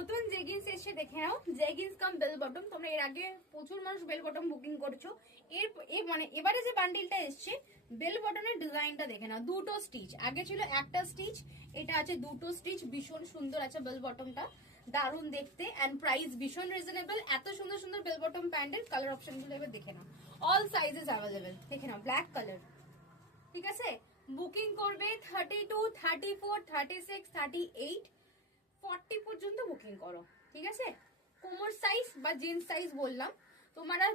নতুন জেগিন্স এসে দেখে নাও, জেগিন্স কাম বেল বটম। তোমরা এর আগে প্রচুর মানুষ বেল বটম বুকিং করছো। মানে এবারে যে বান্ডিলটা এসছে বেল বটমের ডিজাইনটা দেখে নাও, দুটো স্টিচ, আগে ছিল একটা স্টিচ, এটা আছে দুটো স্টিচ, ভীষণ সুন্দর আছে বেল বটমটা, দারুন দেখতে। এন্ড প্রাইস ভীষণ রিজনেবল। এত সুন্দর সুন্দর বেল বটম প্যান্টের কালার অপশন গুলো এবার দেখে নাও, অল সাইজেস অ্যাভেলেবেল। দেখে নাও ব্ল্যাক কালার, ঠিক আছে। বুকিং করবে 32, 34, 36, 38, 40 পর্যন্ত বুকিং করো, ঠিক আছে। কোমর সাইজ বা জিন্স সাইজ বললাম,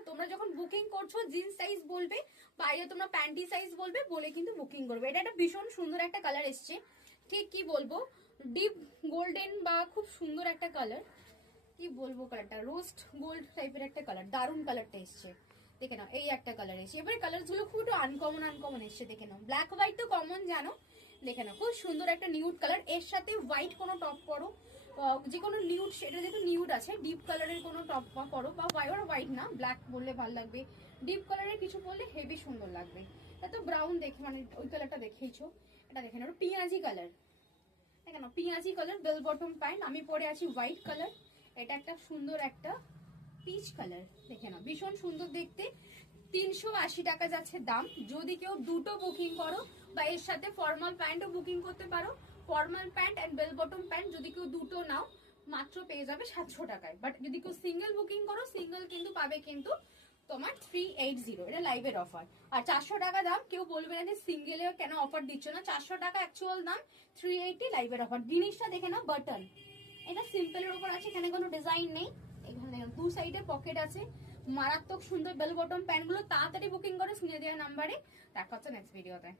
তোমরা যখন বুকিং করছো জিন্স সাইজ বলবে, বাইরে তোমরা প্যান্টি সাইজ বলবে, বলে কিন্তু বুকিং করবে। এটা একটা ভীষণ সুন্দর একটা কালার এসছে, ঠিক কি বলবো, ডিপ গোল্ডেন বা খুব সুন্দর একটা কালার, কি বলবো কালারটা, রোস্ট গোল্ড টাইপের একটা কালার, দারুন কালারটা এসছে। দেখে নাও এই একটা কালার এসছে। এবারে কালার গুলো খুব একটু আনকমন এসছে, দেখে নাও। ব্ল্যাক হোয়াইট তো কমন জানো, দেখে নাও খুব সুন্দর একটা নিউড কালার, এর সাথে হোয়াইট কোনো টপ করো, যে কোনো নিউড, সেটা যেহেতু নিউড আছে, ডিপ কালারের কোনো টপ করো, বা হোয়াইট না, ব্ল্যাক বললে ভালো লাগবে, ডিপ কালারের কিছু বললে হেভি সুন্দর লাগবে। এত ব্রাউন দেখে, মানে ওই কালারটা দেখেইছো, এটা দেখে নাও পিঁয়াজি কালার, দেখে নাও পিঁয়াজি কালার বেল বটম প্যান্ট। আমি পরে আছি হোয়াইট কালার, এটা একটা সুন্দর একটা পিচ কালার, দেখে নাও ভীষণ সুন্দর দেখতে। 380 টাকা যাচ্ছে দাম। যদি কেউ দুটো বুকিং করো বা এর সাথে ফর্মাল প্যান্টও বুকিং করতে পারো, formal pant and bell bottom pant যদি কেউ দুটো নাও মাত্র পেয়ে যাবে 700 টাকায়। বাট যদি কেউ সিঙ্গেল বুকিং করো, সিঙ্গেল কিন্তু পাবে কিন্তু তোমার 380, এটা লাইভের অফার। আর 400 টাকা দাম, কেউ বলবে না যে সিঙ্গেলে কেন অফার দিচ্ছ না, 400 টাকা অ্যাকচুয়াল দাম, 380 লাইভের অফার। জিনিসটা দেখে নাও বাটন, এটা সিম্পলের উপর আছে, এখানে কোনো ডিজাইন নেই। এখানে দু সাইডে পকেট আছে, মারাত্মক সুন্দর বেল বটম প্যান্ট গুলো। তাড়াতাড়ি বুকিং করে স্ক্রিনে দেওয়া নাম্বারে। দেখা হচ্ছে নেক্সট ভিডিওতে।